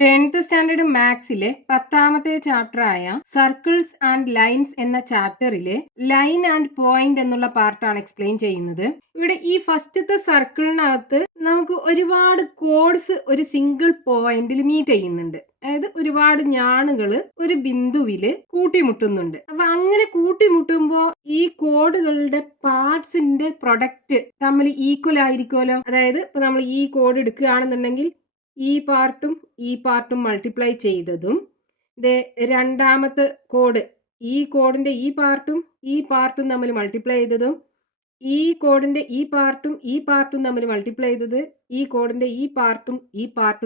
10th standard മാത്സിലെ 10ാമത്തെ ചാപ്റ്ററായ സർക്കിൾസ് ആൻഡ് ലൈൻസ് എന്ന ചാപ്റ്ററിലെ ലൈൻ ആൻഡ് പോയിന്റ് എന്നുള്ള പാർട്ടാണ് എക്സ്പ്ലെയിൻ ചെയ്യുന്നത്. ഇവിടെ ഈ ഫസ്റ്റത്തെ സർക്കിളിനകത്ത് നമുക്ക് ഒരുപാട് കോഡ്സ് ഒരു സിംഗിൾ പോയിന്റിൽ മീറ്റ് ചെയ്യുന്നുണ്ട്. അതായത് ഒരുപാട് ഞാണുകൾ ഒരു ബിന്ദുവില് കൂട്ടിമുട്ടുന്നുണ്ട്. അപ്പൊ അങ്ങനെ കൂട്ടിമുട്ടുമ്പോ ഈ കോഡുകളുടെ പാർട്സിന്റെ പ്രൊഡക്റ്റ് തമ്മിൽ ഈക്വൽ ആയിരിക്കുമല്ലോ. അതായത് ഇപ്പൊ നമ്മൾ ഈ കോഡ് എടുക്കുകയാണെന്നുണ്ടെങ്കിൽ ഈ പാർട്ടും മൾട്ടിപ്ലൈ ചെയ്തതും രണ്ടാമത്തെ കോഡ് ഈ കോഡിന്റെ ഈ പാർട്ടും തമ്മിൽ മൾട്ടിപ്ലൈ ചെയ്തതും ഈ കോഡിന്റെ ഈ പാർട്ടും തമ്മിൽ മൾട്ടിപ്ലൈ ചെയ്തത് ഈ കോഡിന്റെ ഈ പാർട്ടും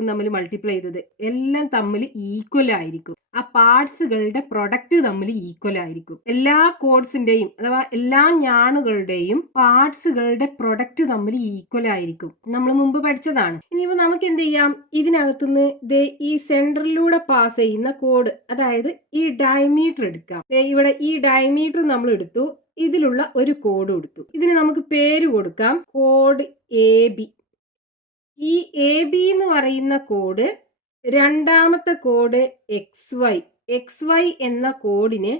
തമ്മിൽ മൾട്ടിപ്ലൈ ചെയ്തത് എല്ലാം തമ്മിൽ ഈക്വൽ ആയിരിക്കും. ആ പാർട്സുകളുടെ പ്രൊഡക്റ്റ് തമ്മിൽ ഈക്വൽ ആയിരിക്കും. എല്ലാ കോഡ്സിന്റെയും അഥവാ എല്ലാ ഞാണുകളുടെയും പാർട്സുകളുടെ പ്രൊഡക്റ്റ് തമ്മിൽ ഈക്വൽ ആയിരിക്കും. നമ്മൾ മുമ്പ് പഠിച്ചതാണ്. ഇനിയിപ്പോ നമുക്ക് എന്ത് ചെയ്യാം, ഇതിനകത്തുനിന്ന് ഈ സെന്ററിലൂടെ പാസ് ചെയ്യുന്ന കോഡ്, അതായത് ഈ ഡയമീറ്റർ എടുക്കാം. ഇവിടെ ഈ ഡയമീറ്റർ നമ്മൾ എടുത്തു, ഇതിലുള്ള ഒരു കോഡ് കൊടുത്തു. ഇതിന് നമുക്ക് പേര് കൊടുക്കാം കോഡ് AB. ഈ AB എന്ന് പറയുന്ന കോഡ് രണ്ടാമത്തെ കോഡ് XY എന്ന കോഡിനെ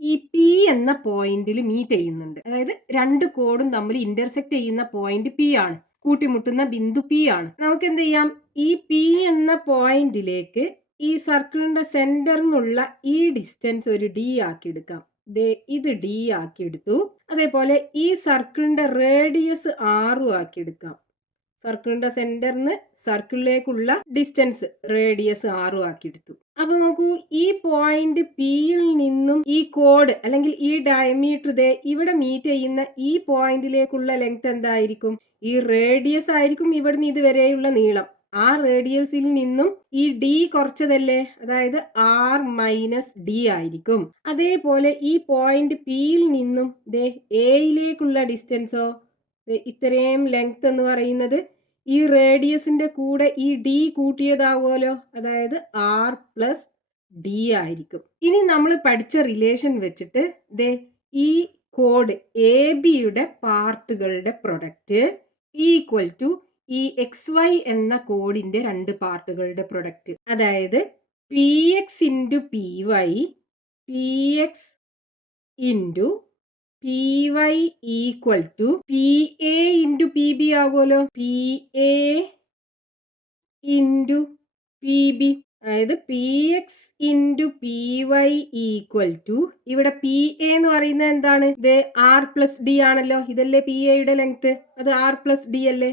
ഈ P എന്ന പോയിന്റിൽ മീറ്റ് ചെയ്യുന്നുണ്ട്. അതായത് രണ്ട് കോഡും തമ്മിൽ ഇന്റർസെക്ട് ചെയ്യുന്ന പോയിന്റ് P ആണ്, കൂട്ടിമുട്ടുന്ന ബിന്ദു P ആണ്. നമുക്ക് എന്ത് ചെയ്യാം, ഈ P എന്ന പോയിന്റിലേക്ക് ഈ സർക്കിളിന്റെ സെന്ററിനുള്ള ഈ ഡിസ്റ്റൻസ് ഒരു D ആക്കി എടുക്കാം. ഇത് D ആക്കി എടുത്തു. അതേപോലെ ഈ സർക്കിളിന്റെ റേഡിയസ് 6 ആക്കി എടുക്കാം. സർക്കിളിന്റെ സെന്ററിന് സർക്കിളിലേക്കുള്ള ഡിസ്റ്റൻസ് റേഡിയസ് 6 ആക്കി എടുത്തു. അപ്പൊ നോക്കൂ, ഈ പോയിന്റ് പിയിൽ നിന്നും ഈ കോഡ് അല്ലെങ്കിൽ ഈ ഡയമീറ്റർ ഇവിടെ മീറ്റ് ചെയ്യുന്ന ഈ പോയിന്റിലേക്കുള്ള ലെങ്ത് എന്തായിരിക്കും? ഈ റേഡിയസ് ആയിരിക്കും ഇവിടുന്ന് ഇതുവരെയുള്ള നീളം. ആ റേഡിയസിൽ നിന്നും ഈ D കുറച്ചതല്ലേ, അതായത് R-D ആയിരിക്കും. അതേപോലെ ഈ പോയിന്റ് പിയിൽ നിന്നും എയിലേക്കുള്ള ഡിസ്റ്റൻസോ ഇത്രയും ലെങ്ത് എന്ന് പറയുന്നത് ഈ റേഡിയസിന്റെ കൂടെ ഈ D കൂട്ടിയതാവുമല്ലോ, അതായത് R+D ആയിരിക്കും. ഇനി നമ്മൾ പഠിച്ച റിലേഷൻ വെച്ചിട്ട് ഈ കോഡ് ABയുടെ പാർട്ടുകളുടെ പ്രൊഡക്റ്റ് ഈക്വൽ ടു ഈ XY എന്ന കോഡിന്റെ രണ്ട് പാർട്ടുകളുടെ പ്രൊഡക്റ്റ്, അതായത് PX into PY equal to PA into PB ആകുമല്ലോ, PA ഇൻറ്റു PB. അതായത് PX into PY equal to, ഇവിടെ PA എന്ന് പറയുന്നത് എന്താണ്? R+D ആണല്ലോ. ഇതല്ലേ PAയുടെ ലെങ്ത്, അത് R+D അല്ലേ.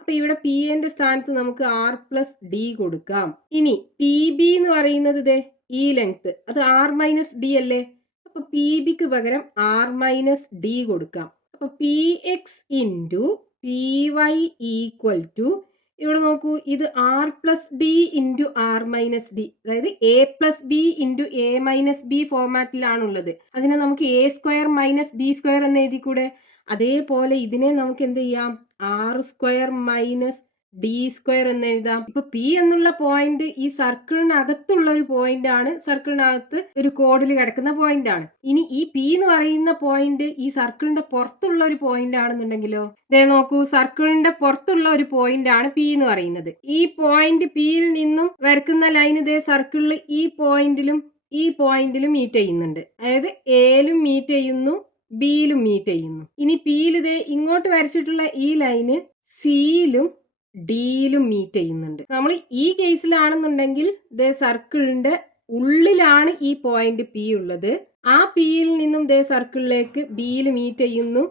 അപ്പൊ ഇവിടെ PAന്റെ സ്ഥാനത്ത് നമുക്ക് R+D കൊടുക്കാം. ഇനി PB എന്ന് പറയുന്നത് ഈ ലെങ്ത്, അത് R-D അല്ലേ. അപ്പൊ PBക്ക് പകരം R-D കൊടുക്കാം. അപ്പൊ PX into PY equal to, ഇവിടെ നോക്കൂ, ഇത് R+D ഇൻറ്റു R-D, അതായത് A+B ഇൻറ്റു A-B ഫോർമാറ്റിലാണുള്ളത്. അതിനെ നമുക്ക് A² - B² എന്ന് എഴുതിക്കൂടെ? അതേപോലെ ഇതിനെ നമുക്ക് എന്ത് ചെയ്യാം, R² - D² എന്ന് എഴുതാം. ഇപ്പൊ P എന്നുള്ള പോയിന്റ് ഈ സർക്കിളിനകത്തുള്ള ഒരു പോയിന്റ് ആണ്, സർക്കിളിനകത്ത് ഒരു കോഡിൽ കിടക്കുന്ന പോയിന്റ് ആണ്. ഇനി ഈ P എന്ന് പറയുന്ന പോയിന്റ് ഈ സർക്കിളിന്റെ പുറത്തുള്ള ഒരു പോയിന്റ് ആണെന്നുണ്ടെങ്കിലോ, നോക്കൂ, സർക്കിളിന്റെ പുറത്തുള്ള ഒരു പോയിന്റ് ആണ് P എന്ന് പറയുന്നത്. ഈ പോയിന്റ് Pയിൽ നിന്നും വരക്കുന്ന ലൈൻ സർക്കിളിൽ ഈ പോയിന്റിലും മീറ്റ് ചെയ്യുന്നുണ്ട്. അതായത് എയിലും മീറ്റ് ചെയ്യുന്നു, ബിയിലും മീറ്റ് ചെയ്യുന്നു. ഇനി പിയിൽ ഇങ്ങോട്ട് വരച്ചിട്ടുള്ള ഈ ലൈന് സിയിലും ഡിയിലും മീറ്റ് ചെയ്യുന്നുണ്ട്. നമ്മൾ ഈ കേസിലാണെന്നുണ്ടെങ്കിൽ സർക്കിളിന്റെ ഉള്ളിലാണ് ഈ പോയിന്റ് P ഉള്ളത്. ആ പിയിൽ നിന്നും സർക്കിളിലേക്ക് ബിയിൽ മീറ്റ് ചെയ്യുന്നു,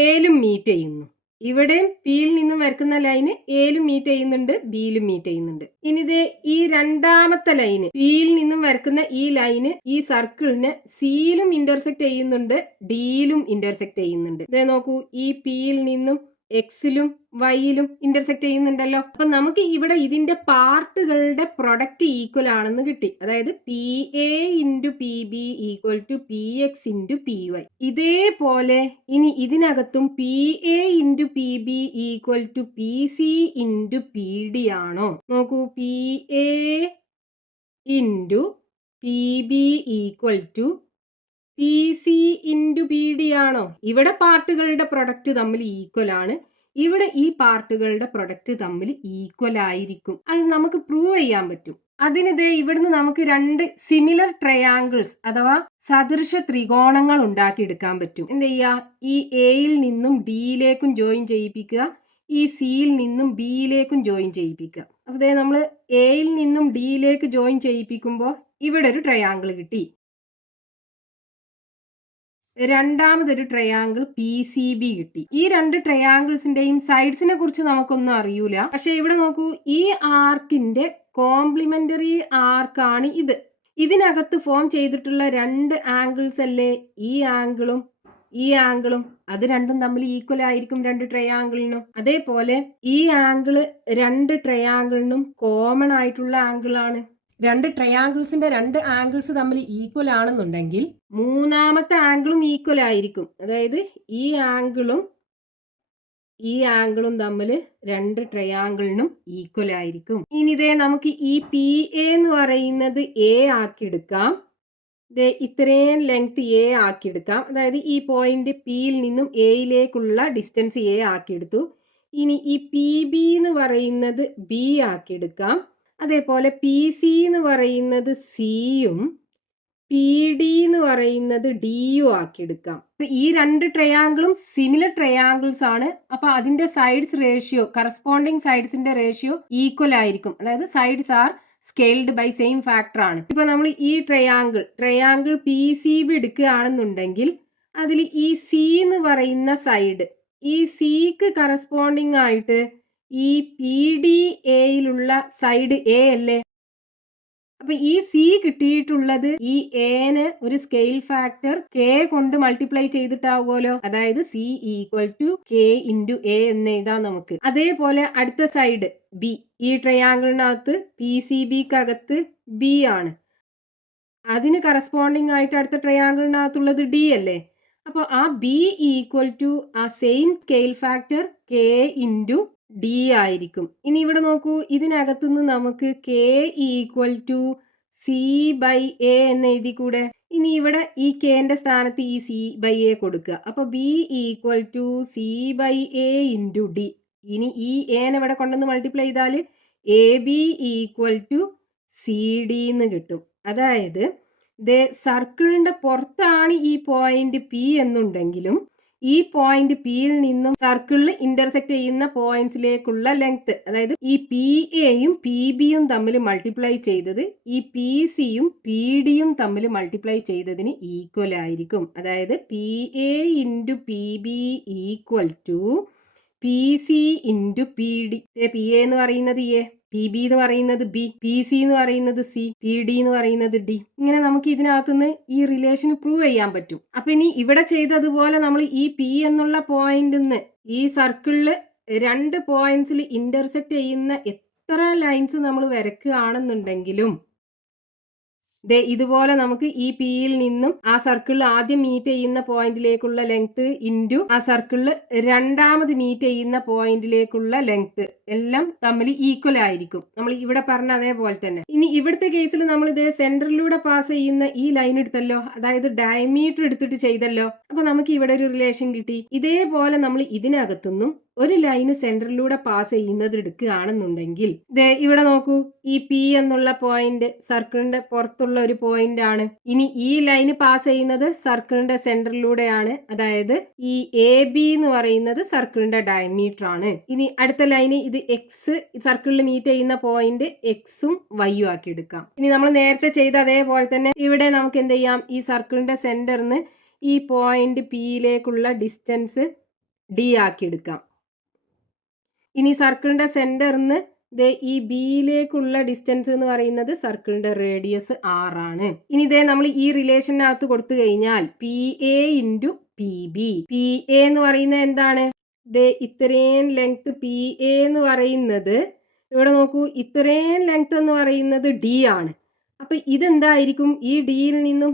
എയിലും മീറ്റ് ചെയ്യുന്നു. ഇവിടെയും പിയിൽ നിന്നും വരക്കുന്ന ലൈന് എയിലും മീറ്റ് ചെയ്യുന്നുണ്ട്, ബിയിലും മീറ്റ് ചെയ്യുന്നുണ്ട്. ഇനി ഈ രണ്ടാമത്തെ ലൈന് പിയിൽ നിന്നും വരക്കുന്ന ഈ ലൈന് ഈ സർക്കിളിനെ സിയിലും ഇന്റർസെക്ട് ചെയ്യുന്നുണ്ട്, ഡിയിലും ഇന്റർസെക്ട് ചെയ്യുന്നുണ്ട്. നോക്കൂ, ഈ പിയിൽ നിന്നും എക്സിലും വൈയിലും ഇന്റർസെക്ട് ചെയ്യുന്നുണ്ടല്ലോ. അപ്പൊ നമുക്ക് ഇവിടെ ഇതിന്റെ പാർട്ടുകളുടെ പ്രൊഡക്റ്റ് ഈക്വൽ ആണെന്ന് കിട്ടി. അതായത് PA into PB equal to PX into PY. ഇതേപോലെ ഇനി ഇതിനകത്തും PA into PB equal to PC into PD ആണോ? നോക്കൂ, PA into PB equal to PC into PD ആണോ? ഇവിടെ പാർട്ടുകളുടെ പ്രൊഡക്റ്റ് തമ്മിൽ ഈക്വൽ ആണ്, ഇവിടെ ഈ പാർട്ടുകളുടെ പ്രൊഡക്റ്റ് തമ്മിൽ ഈക്വൽ ആയിരിക്കും. അത് നമുക്ക് പ്രൂവ് ചെയ്യാൻ പറ്റും. അതിനിതേ ഇവിടുന്ന് നമുക്ക് രണ്ട് സിമിലർ ട്രയാങ്കിൾസ് അഥവാ സദൃശ ത്രികോണങ്ങൾ ഉണ്ടാക്കിയെടുക്കാൻ പറ്റും. എന്ത് ചെയ്യുക, ഈ എയിൽ നിന്നും ഡിയിലേക്കും ജോയിൻ ചെയ്യിപ്പിക്കുക, ഈ സിയിൽ നിന്നും ബിയിലേക്കും ജോയിൻ ചെയ്യിപ്പിക്കുക. അപ്പോൾ നമ്മൾ എയിൽ നിന്നും ഡിയിലേക്ക് ജോയിൻ ചെയ്യിപ്പിക്കുമ്പോൾ ഇവിടെ ഒരു ട്രയാങ്കിൾ കിട്ടി. രണ്ടാമതൊരു ട്രയാങ്കിൾ പി സി ബി കിട്ടി. ഈ രണ്ട് ട്രയാങ്കിൾസിന്റെയും സൈഡ്സിനെ കുറിച്ച് നമുക്കൊന്നും അറിയൂല. പക്ഷെ ഇവിടെ നോക്കൂ, ഈ ആർക്കിന്റെ കോംപ്ലിമെന്ററി ആർക്കാണ് ഇത്. ഇതിനകത്ത് ഫോം ചെയ്തിട്ടുള്ള രണ്ട് ആംഗിൾസ് അല്ലേ ഈ ആംഗിളും ഈ ആംഗിളും. അത് രണ്ടും തമ്മിൽ ഈക്വൽ ആയിരിക്കും രണ്ട് ട്രയാങ്കിളിനും. അതേപോലെ ഈ ആംഗിള് രണ്ട് ട്രയാങ്കിളിനും കോമൺ ആയിട്ടുള്ള ആംഗിളാണ്. രണ്ട് ട്രയാങ്കിൾസിന്റെ രണ്ട് ആംഗിൾസ് തമ്മിൽ ഈക്വൽ ആണെന്നുണ്ടെങ്കിൽ മൂന്നാമത്തെ ആംഗിളും ഈക്വൽ ആയിരിക്കും. അതായത് ഈ ആംഗിളും തമ്മിൽ രണ്ട് ട്രയാങ്കിളിനും ഈക്വൽ ആയിരിക്കും. ഇനി ഇതേ നമുക്ക് ഈ പി എ എന്ന് പറയുന്നത് എ ആക്കിയെടുക്കാം. ഇത്രയും ലെങ്ത് എ ആക്കിയെടുക്കാം. അതായത് ഈ പോയിന്റ് പിയിൽ നിന്നും എയിലേക്കുള്ള ഡിസ്റ്റൻസ് എ ആക്കിയെടുത്തു. ഇനി ഈ പി ബി എന്ന് പറയുന്നത് ബി ആക്കിയെടുക്കാം. അതേപോലെ പി സി എന്ന് പറയുന്നത് സിയും പി ഡി എന്ന് പറയുന്നത് ഡിയും ആക്കിയെടുക്കാം. അപ്പൊ ഈ രണ്ട് ട്രയാങ്കിളും സിമിലർ ട്രയാങ്കിൾസ് ആണ്. അപ്പൊ അതിന്റെ സൈഡ്സ് റേഷ്യോ, കറസ്പോണ്ടിങ് സൈഡ്സിന്റെ റേഷ്യോ ഈക്വൽ ആയിരിക്കും. അതായത് sides are scaled by same factor ആണ്. ഇപ്പൊ നമ്മൾ ഈ ട്രയാങ്കിൾ പി സി ബി എടുക്കുകയാണെന്നുണ്ടെങ്കിൽ അതിൽ ഈ സി എന്ന് പറയുന്ന സൈഡ്, ഈ സിക്ക് കറസ്പോണ്ടിങ് ആയിട്ട് ഈ പി ഡി എയിലുള്ള സൈഡ് എ അല്ലേ. അപ്പൊ ഈ സി കിട്ടിയിട്ടുള്ളത് ഈ എന് ഒരു സ്കെയിൽ ഫാക്ടർ കെ കൊണ്ട് മൾട്ടിപ്ലൈ ചെയ്തിട്ടാവുമല്ലോ. അതായത് C equal to K into A എന്ന് എഴുതാം നമുക്ക്. അതേപോലെ അടുത്ത സൈഡ് ബി, ഈ ട്രയാങ്കിളിനകത്ത് പി സി ബിക്കകത്ത് ബി ആണ്. അതിന് കറസ്പോണ്ടിങ് ആയിട്ട് അടുത്ത ട്രയാങ്കിളിനകത്തുള്ളത് ഡി അല്ലേ. അപ്പോൾ ആ ബി ഈക്വൽ ടു ആ same scale factor K into D ആയിരിക്കും. ഇനി ഇവിടെ നോക്കൂ, ഇതിനകത്തുനിന്ന് നമുക്ക് K equal to C by A എന്ന് എഴുതി കൂടെ. ഇനി ഇവിടെ ഈ കെന്റെ സ്ഥാനത്ത് ഈ സി ബൈ എ കൊടുക്കുക. അപ്പൊ B equal to C by A into D. ഇനി ഈ എനെ ഇവിടെ കൊണ്ടുവന്ന് മൾട്ടിപ്ലൈ ചെയ്താൽ A B equal to C D എന്ന് കിട്ടും. അതായത് സർക്കിളിന്റെ പുറത്താണ് ഈ പോയിന്റ് പി എന്നുണ്ടെങ്കിലും ഈ പോയിന്റ് പിയിൽ നിന്നും സർക്കിളിൽ ഇന്റർസെക്ട് ചെയ്യുന്ന പോയിന്റ്സിലേക്കുള്ള ലെങ്ത്, അതായത് ഈ പി എയും പി ബിയും തമ്മിൽ മൾട്ടിപ്ലൈ ചെയ്തത് ഈ പി സിയും പി ഡിയും തമ്മിൽ മൾട്ടിപ്ലൈ ചെയ്തതിന് ഈക്വൽ ആയിരിക്കും. അതായത് P A into P B equal to P C into P D. P A എന്ന് പറയുന്നത് എ, പി ബി എന്ന് പറയുന്നത് ബി, പി സി എന്ന് പറയുന്നത് സി, പി ഡി എന്ന് പറയുന്നത് ഡി. ഇങ്ങനെ നമുക്ക് ഇതിനകത്തുനിന്ന് ഈ റിലേഷൻ പ്രൂവ് ചെയ്യാൻ പറ്റും. അപ്പൊ ഇനി ഇവിടെ ചെയ്തതുപോലെ നമ്മൾ ഈ പി എന്നുള്ള പോയിന്റിൽ നിന്ന് ഈ സർക്കിളില് രണ്ട് പോയിന്റ്സിൽ ഇന്റർസെക്ട് ചെയ്യുന്ന എത്ര ലൈൻസ് നമ്മൾ വരയ്ക്കുകയാണെന്നുണ്ടെങ്കിലും ഇതുപോലെ നമുക്ക് ഈ പിയിൽ നിന്നും ആ സർക്കിളിൽ ആദ്യം മീറ്റ് ചെയ്യുന്ന പോയിന്റിലേക്കുള്ള ലെങ്ത് ഇൻറ്റു ആ സർക്കിളിൽ രണ്ടാമത് മീറ്റ് ചെയ്യുന്ന പോയിന്റിലേക്കുള്ള ലെങ്ത് എല്ലാം തമ്മിൽ ഈക്വൽ ആയിരിക്കും. നമ്മൾ ഇവിടെ പറഞ്ഞ അതേപോലെ തന്നെ. ഇനി ഇവിടുത്തെ കേസിൽ നമ്മൾ ഇതേ സെന്ററിലൂടെ പാസ് ചെയ്യുന്ന ഈ ലൈൻ എടുത്തല്ലോ, അതായത് ഡയമീറ്റർ എടുത്തിട്ട് ചെയ്തല്ലോ. അപ്പൊ നമുക്ക് ഇവിടെ ഒരു റിലേഷൻ കിട്ടി. ഇതേപോലെ നമ്മൾ ഇതിനകത്തുനിന്നും ഒരു ലൈന് സെന്ററിലൂടെ പാസ് ചെയ്യുന്നത് എടുക്കുകയാണെന്നുണ്ടെങ്കിൽ ഇവിടെ നോക്കൂ, ഈ പി എന്നുള്ള പോയിന്റ് സർക്കിളിന്റെ പുറത്തുള്ള ഒരു പോയിന്റ് ആണ്. ഇനി ഈ ലൈന് പാസ് ചെയ്യുന്നത് സർക്കിളിന്റെ സെന്ററിലൂടെയാണ്. അതായത് ഈ എ ബി എന്ന് പറയുന്നത് സർക്കിളിന്റെ ഡയമീറ്റർ ആണ്. ഇനി അടുത്ത ലൈന് ഇത് എക്സ്, സർക്കിളിൽ മീറ്റ് ചെയ്യുന്ന പോയിന്റ് എക്സും വൈയും ആക്കി എടുക്കാം. ഇനി നമ്മൾ നേരത്തെ ചെയ്ത അതേപോലെ തന്നെ ഇവിടെ നമുക്ക് എന്ത് ചെയ്യാം, ഈ സർക്കിളിന്റെ സെന്ററിന് ഈ പോയിന്റ് പിയിലേക്കുള്ള ഡിസ്റ്റൻസ് ഡി ആക്കി എടുക്കാം. ഇനി സർക്കിളിന്റെ സെന്ററിന്ന് ഈ ബിയിലേക്കുള്ള ഡിസ്റ്റൻസ് എന്ന് പറയുന്നത് സർക്കിളിന്റെ റേഡിയസ് ആർ ആണ്. ഇനി നമ്മൾ ഈ റിലേഷനകത്ത് കൊടുത്തു കഴിഞ്ഞാൽ P A into P B. P A എന്ന് പറയുന്നത് എന്താണ്, ഇത്രയും ലെങ്ത് പി എ എന്ന് പറയുന്നത്, ഇവിടെ നോക്കൂ, ഇത്രയും ലെങ്ത് എന്ന് പറയുന്നത് ഡി ആണ്. അപ്പൊ ഇതെന്തായിരിക്കും, ഈ ഡിയിൽ നിന്നും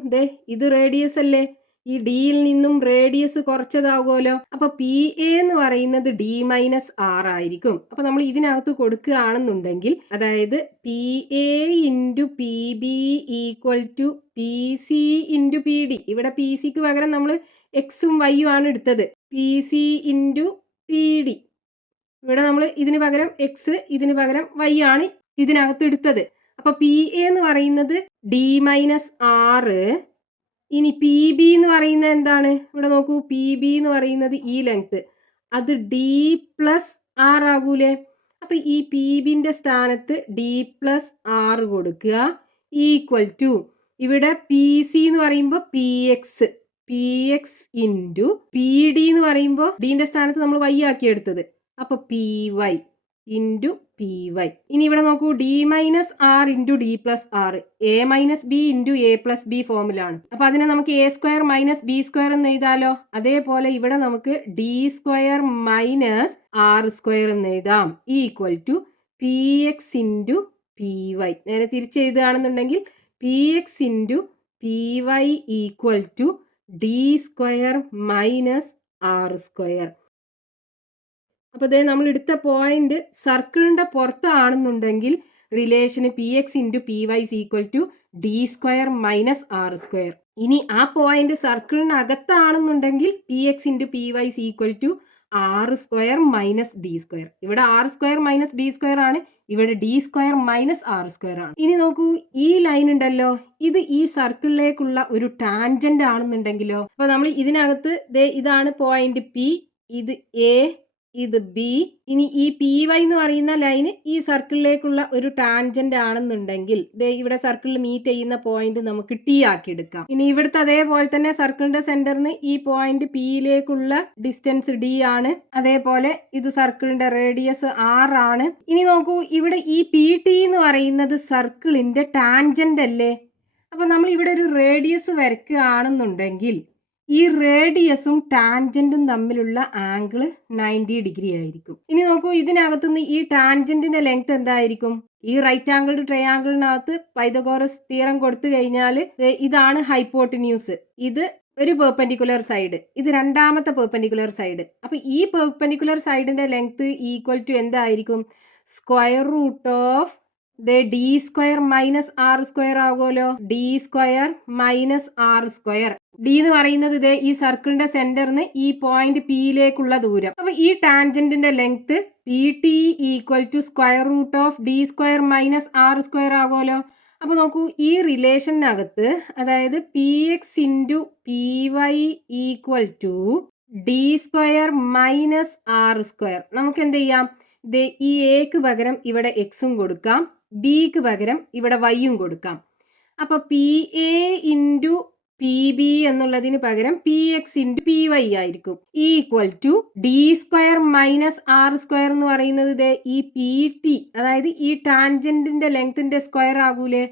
ഇത് റേഡിയസ് അല്ലേ, ഈ ഡിയിൽ നിന്നും റേഡിയസ് കുറച്ചതാകുമല്ലോ. അപ്പൊ പി എ എന്ന് പറയുന്നത് ഡി മൈനസ് ആർ ആയിരിക്കും. അപ്പൊ നമ്മൾ ഇതിനകത്ത് കൊടുക്കുകയാണെന്നുണ്ടെങ്കിൽ, അതായത് P A into P B equal to P C into P D. ഇവിടെ പി സിക്ക് പകരം നമ്മൾ എക്സും വൈയും ആണ് എടുത്തത്. P C into P D. ഇവിടെ നമ്മൾ ഇതിന് പകരം എക്സ്, ഇതിന് പകരം വൈ ആണ് ഇതിനകത്ത് എടുത്തത്. അപ്പൊ പി എ എന്ന് പറയുന്നത് ഡി മൈനസ് ആറ്. ഇനി പി ബി എന്ന് പറയുന്നത് എന്താണ്? ഇവിടെ നോക്കൂ, പി ബി എന്ന് പറയുന്നത് ഈ ലെങ്ത്, അത് ഡി പ്ലസ് ആർ ആകൂലേ? അപ്പൊ ഈ പി ബിന്റെ സ്ഥാനത്ത് ഡി പ്ലസ് ആറ് കൊടുക്കുക, ഈക്വൽ ടു ഇവിടെ പി സി എന്ന് പറയുമ്പോൾ P X into P D എന്ന് പറയുമ്പോൾ ഡിന്റെ സ്ഥാനത്ത് നമ്മൾ വൈ ആക്കി എടുത്തത്, അപ്പൊ P Y into P Y. ഇനി ഇവിടെ നോക്കൂ, D minus R into D plus R, A minus B into A plus B ഫോമിലാണ്. അപ്പൊ അതിനെ നമുക്ക് A square minus B square എന്ന് എഴുതാലോ. അതേപോലെ ഇവിടെ നമുക്ക് D square minus R square എന്ന് എഴുതാം, equal to P X into P Y. നേരെ തിരിച്ചെഴുതുകയാണെന്നുണ്ടെങ്കിൽ P X into P Y equal to D square minus R square. അപ്പോൾ ഇതേ നമ്മൾ എടുത്ത പോയിന്റ് സർക്കിളിന്റെ പുറത്താണെന്നുണ്ടെങ്കിൽ റിലേഷന് P X into P Y equal to D square minus R square. ഇനി ആ പോയിന്റ് സർക്കിളിനകത്താണെന്നുണ്ടെങ്കിൽ P X into P Y equal to R square minus D square. ഇവിടെ R square minus D square ആണ്, ഇവിടെ D square minus R square ആണ്. ഇനി നോക്കൂ, ഈ ലൈൻ ഉണ്ടല്ലോ, ഇത് ഈ സർക്കിളിലേക്കുള്ള ഒരു ടാൻജന്റ് ആണെന്നുണ്ടെങ്കിലോ. അപ്പൊ നമ്മൾ ഇതിനകത്ത് ഇതാണ് പോയിന്റ് പി, ഇത് എ, ഇത് ബി. ഇനി ഈ പി വൈ എന്ന് പറയുന്ന ലൈന് ഈ സർക്കിളിലേക്കുള്ള ഒരു ടാൻജന്റ് ആണെന്നുണ്ടെങ്കിൽ ഇവിടെ സർക്കിളിൽ മീറ്റ് ചെയ്യുന്ന പോയിന്റ് നമുക്ക് ടി ആക്കി എടുക്കാം. ഇനി ഇവിടുത്തെ അതേപോലെ തന്നെ സർക്കിളിന്റെ സെന്ററിന് ഈ പോയിന്റ് പിയിലേക്കുള്ള ഡിസ്റ്റൻസ് ഡി ആണ്. അതേപോലെ ഇത് സർക്കിളിന്റെ റേഡിയസ് ആർ ആണ്. ഇനി നോക്കൂ, ഇവിടെ ഈ പി ടി എന്ന് പറയുന്നത് സർക്കിളിന്റെ ടാൻജന്റ് അല്ലേ? അപ്പൊ നമ്മൾ ഇവിടെ ഒരു റേഡിയസ് വരയ്ക്കുകയാണെന്നുണ്ടെങ്കിൽ ഈ റേഡിയസും ടാൻജന്റും തമ്മിലുള്ള ആംഗിൾ 90 ഡിഗ്രി ആയിരിക്കും. ഇനി നോക്കൂ, ഇതിനകത്തുനിന്ന് ഈ ടാൻജന്റിന്റെ ലെങ്ത് എന്തായിരിക്കും? ഈ റൈറ്റ് ആംഗിൾഡ് ട്രയാംഗിളിനകത്ത് പൈതഗോറസ് തിയറം കൊടുത്തു കഴിഞ്ഞാൽ ഇതാണ് ഹൈപ്പോട്ടിന്യൂസ്, ഇത് ഒരു പെർപെൻഡിക്കുലർ സൈഡ്, ഇത് രണ്ടാമത്തെ പെർപെൻഡിക്കുലർ സൈഡ്. അപ്പൊ ഈ പെർപെൻഡിക്കുലർ സൈഡിന്റെ ലെങ്ത് ഈക്വൽ ടു എന്തായിരിക്കും? Square root of D square minus R square ആകുമല്ലോ. D square minus R square. D എന്ന് പറയുന്നത് ഇതേ ഈ സർക്കിളിന്റെ സെന്ററിന് ഈ പോയിന്റ് പിയിലേക്കുള്ള ദൂരം. അപ്പൊ ഈ ടാൻജന്റിന്റെ length P T equal to square root of D square minus R square ആകുമല്ലോ. അപ്പൊ നോക്കൂ, ഈ റിലേഷനകത്ത് അതായത് P X into P Y equal to D square minus R square. നമുക്ക് എന്ത് ചെയ്യാം? ഈ എക്ക് പകരം ഇവിടെ എക്സും കൊടുക്കാം, ബിക്ക് പകരം ഇവിടെ വൈയും കൊടുക്കാം. അപ്പൊ P A into P B എന്നുള്ളതിന് പകരം P X into P Y ആയിരിക്കും, equal to D square minus R square എന്ന് പറയുന്നത് ഈ പി ടി, അതായത് ഈ ടാൻജന്റിന്റെ ലെങ്ത്തിന്റെ സ്ക്വയർ ആകൂലേ.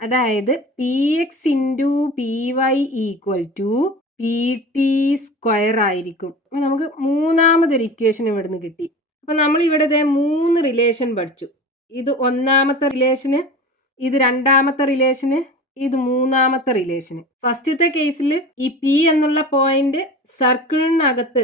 അതായത് P X into P Y equal to P T square ആയിരിക്കും. അപ്പൊ നമുക്ക് മൂന്നാമതൊരു ഇക്വേഷൻ ഇവിടുന്ന് കിട്ടി. അപ്പൊ നമ്മൾ ഇവിടെ 3 റിലേഷൻ പഠിച്ചു. ഇത് ഒന്നാമത്തെ റിലേഷന്, ഇത് രണ്ടാമത്തെ റിലേഷന്, ഇത് മൂന്നാമത്തെ റിലേഷന്. ഫസ്റ്റത്തെ കേസിൽ ഈ പി എന്നുള്ള പോയിന്റ് സർക്കിളിനകത്ത്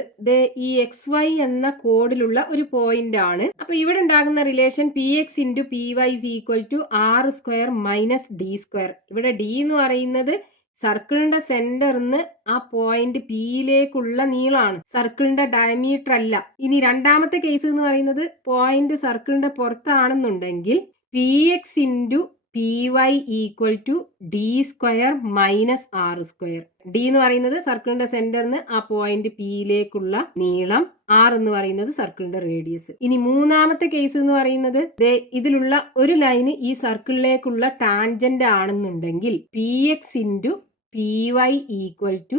ഈ എക്സ് വൈ എന്ന കോഡിലുള്ള ഒരു പോയിന്റ് ആണ്. അപ്പൊ ഇവിടെ ഉണ്ടാകുന്ന relation P X into P Y equal to R square minus D square. ഇവിടെ ഡി എന്ന് പറയുന്നത് സർക്കിളിന്റെ സെന്ററിന്ന് ആ പോയിന്റ് പിയിലേക്കുള്ള നീളാണ്, സർക്കിളിന്റെ ഡയമീറ്റർ അല്ല. ഇനി രണ്ടാമത്തെ കേസ് എന്ന് പറയുന്നത് പോയിന്റ് സർക്കിളിന്റെ പുറത്താണെന്നുണ്ടെങ്കിൽ P X into P Y equal to D square minus R square. D എന്ന് പറയുന്നത് സർക്കിളിന്റെ സെന്ററിന് ആ പോയിന്റ് പിയിലേക്കുള്ള നീളം, ആർ എന്ന് പറയുന്നത് സർക്കിളിന്റെ റേഡിയസ്. ഇനി മൂന്നാമത്തെ കേസ് എന്ന് പറയുന്നത് ഇതിലുള്ള ഒരു ലൈന് ഈ സർക്കിളിലേക്കുള്ള ടാൻജന്റ് ആണെന്നുണ്ടെങ്കിൽ P X into P Y equal to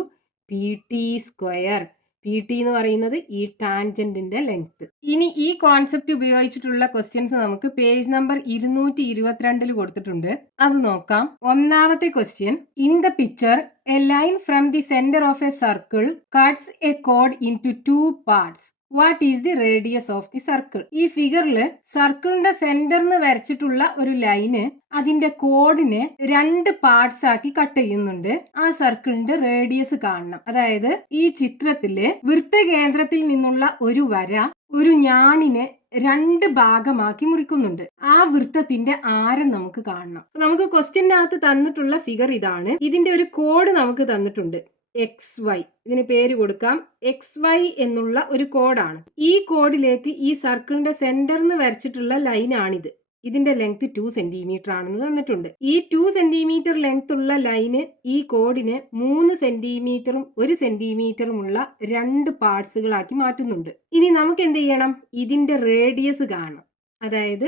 P T square. P T എന്ന് പറയുന്നത് ഈ ടാൻജന്റിന്റെ ലെങ്ത്. ഇനി ഈ കോൺസെപ്റ്റ് ഉപയോഗിച്ചിട്ടുള്ള ക്വസ്റ്റ്യൻസ് നമുക്ക് പേജ് നമ്പർ 222 കൊടുത്തിട്ടുണ്ട്, അത് നോക്കാം. ഒന്നാമത്തെ question, in the picture a line from the centre of a circle cuts a കോഡ് into 2 parts. What is the radius of the circle? ഈ ഫിഗറില് സർക്കിളിന്റെ സെന്ററിന് വരച്ചിട്ടുള്ള ഒരു ലൈന് അതിന്റെ കോഡിനെ 2 പാർട്സ് ആക്കി കട്ട് ചെയ്യുന്നുണ്ട്. ആ സർക്കിളിന്റെ റേഡിയസ് കാണണം. അതായത് ഈ ചിത്രത്തില് വൃത്തകേന്ദ്രത്തിൽ നിന്നുള്ള ഒരു വര ഒരു ഞാണിനെ 2 ഭാഗമാക്കി മുറിക്കുന്നുണ്ട്. ആ വൃത്തത്തിന്റെ ആരം നമുക്ക് കാണണം. നമുക്ക് ക്വസ്റ്റ്യനകത്ത് തന്നിട്ടുള്ള ഫിഗർ ഇതാണ്. ഇതിന്റെ ഒരു കോഡ് നമുക്ക് തന്നിട്ടുണ്ട്, എക്സ് വൈ. ഇതിന് പേര് കൊടുക്കാം എക്സ് വൈ എന്നുള്ള ഒരു കോഡാണ്. ഈ കോഡിലേക്ക് ഈ സർക്കിളിന്റെ സെന്ററിന് വരച്ചിട്ടുള്ള ലൈനാണിത്. ഇതിന്റെ ലെങ്ത് 2 സെന്റിമീറ്റർ ആണെന്ന് തന്നിട്ടുണ്ട്. ഈ 2 സെന്റിമീറ്റർ ലെങ്ത് ഉള്ള ലൈന് ഈ കോഡിനെ 3 സെന്റിമീറ്ററും 1 സെന്റിമീറ്ററും ഉള്ള 2 പാർട്സുകളാക്കി മാറ്റുന്നുണ്ട്. ഇനി നമുക്ക് എന്ത് ചെയ്യണം? ഇതിന്റെ റേഡിയസ് കാണണം. അതായത്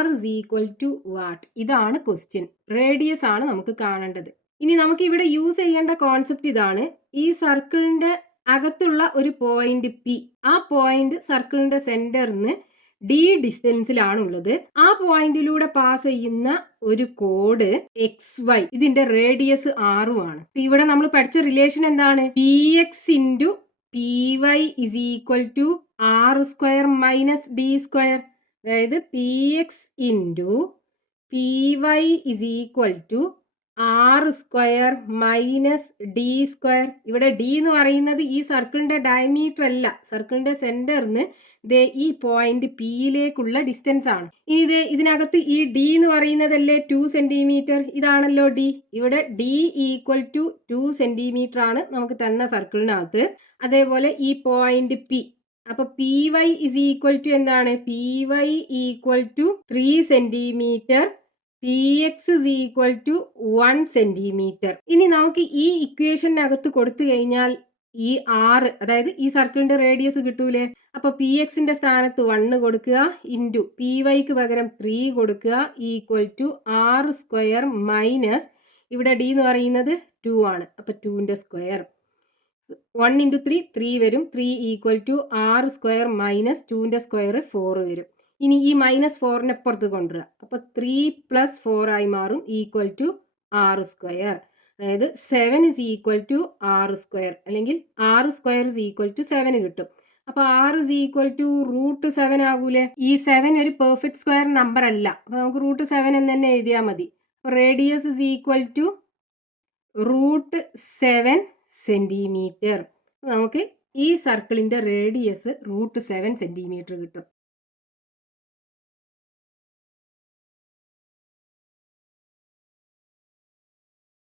R is equal to what? ഇതാണ് ക്വസ്റ്റ്യൻ. റേഡിയസ് ആണ് നമുക്ക് കാണേണ്ടത്. ഇനി നമുക്ക് ഇവിടെ യൂസ് ചെയ്യേണ്ട കോൺസെപ്റ്റ് ഇതാണ്. ഈ സർക്കിളിന്റെ അകത്തുള്ള ഒരു പോയിന്റ് P, ആ പോയിന്റ് സർക്കിളിന്റെ സെന്ററിന് D ഡിസ്റ്റൻസിലാണുള്ളത്. ആ പോയിന്റിലൂടെ പാസ് ചെയ്യുന്ന ഒരു കോഡ് XY, ഇതിന്റെ റേഡിയസ് R ആണ്. ഇവിടെ നമ്മൾ പഠിച്ച റിലേഷൻ എന്താണ്? PX into PY is equal to R square minus D square. അതായത് PX into PY is equal to R square minus D square. ഇവിടെ D എന്ന് പറയുന്നത് ഈ സർക്കിളിന്റെ ഡയമീറ്റർ അല്ല, സർക്കിളിന്റെ സെന്ററിന് ഈ പോയിന്റ് Pയിലേക്കുള്ള ഡിസ്റ്റൻസ് ആണ്. ഇനി ഇതിനകത്ത് ഈ D എന്ന് പറയുന്നതല്ലേ 2 സെന്റിമീറ്റർ, ഇതാണല്ലോ D. ഇവിടെ D ഈക്വൽ ടു 2 സെന്റിമീറ്റർ ആണ് നമുക്ക് തന്ന സർക്കിളിനകത്ത്. അതേപോലെ ഈ പോയിന്റ് P, അപ്പൊ PY ഇസ് ഈക്വൽ ടു എന്താണ്? PY equal to 3 centimetre, PX is equal to 1 centimetre. ഇനി നമുക്ക് ഈ ഇക്വേഷനകത്ത് കൊടുത്തു കഴിഞ്ഞാൽ ഈ R, അതായത് ഈ സർക്കിളിന്റെ റേഡിയസ് കിട്ടൂലേ? അപ്പൊ PXന്റെ സ്ഥാനത്ത് 1 കൊടുക്കുക, ഇൻറ്റു PYക്ക് പകരം 3 കൊടുക്കുക, equal to R square minus, ഇവിടെ D എന്ന് പറയുന്നത് 2 ആണ്, അപ്പൊ 2ന്റെ സ്ക്വയർ. 1 ഇൻറ്റു 3 3 വരും, 3 equal to R square minus 2ന്റെ സ്ക്വയർ 4 വരും. ഇനി ഈ മൈനസ് 4നെ പുറത്ത് കൊണ്ടുവരിക, അപ്പോൾ 3 പ്ലസ് 4 ആയി മാറും, ഈക്വൽ ടു R സ്ക്വയർ. അതായത് 7 is equal to R square, അല്ലെങ്കിൽ R square is equal to 7 കിട്ടും. അപ്പോൾ R ഇസ് ഈക്വൽ ടു √7 ആകൂലേ? ഈ 7 ഒരു പെർഫെക്റ്റ് സ്ക്വയർ നമ്പർ അല്ല, അപ്പോൾ നമുക്ക് √7 എന്ന് തന്നെ എഴുതിയാൽ മതി. Radius is equal to √7 centimetre. നമുക്ക് ഈ സർക്കിളിന്റെ റേഡിയസ് √7 സെന്റിമീറ്റർ കിട്ടും.